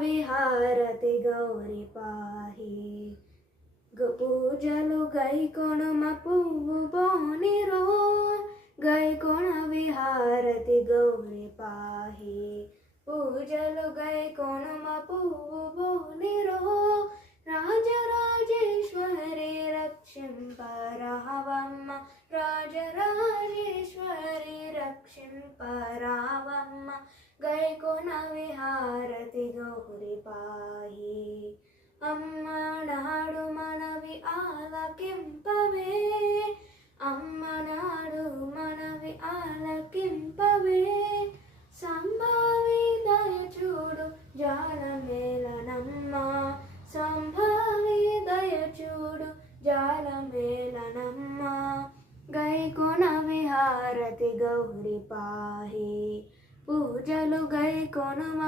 విహారతి గౌరి పాహి పూజలు గైకొనుమ పువ్వు బోనిరో గైకొణ విహారతి గౌరి పాహి పూజలు గైకొనుమ పువ్వు బోనిరో రాజరాజేశ్వరి రక్షింపరావమ్మ రాజరాజేశ్వరి రక్షింపరావమ్మ గైకొన విహారతి గౌరి పాహి అమ్మ నాడు మనవి ఆలకింపవే అమ్మ నాడు మనవి ఆలకింపవే సంభావి దయ చూడు జాలమేలనమ్మ సంభావి దయ చూడు జాలమేలనమ్మ గైకొన విహారతి గౌరి పాహి పూజలు గైకొనుమ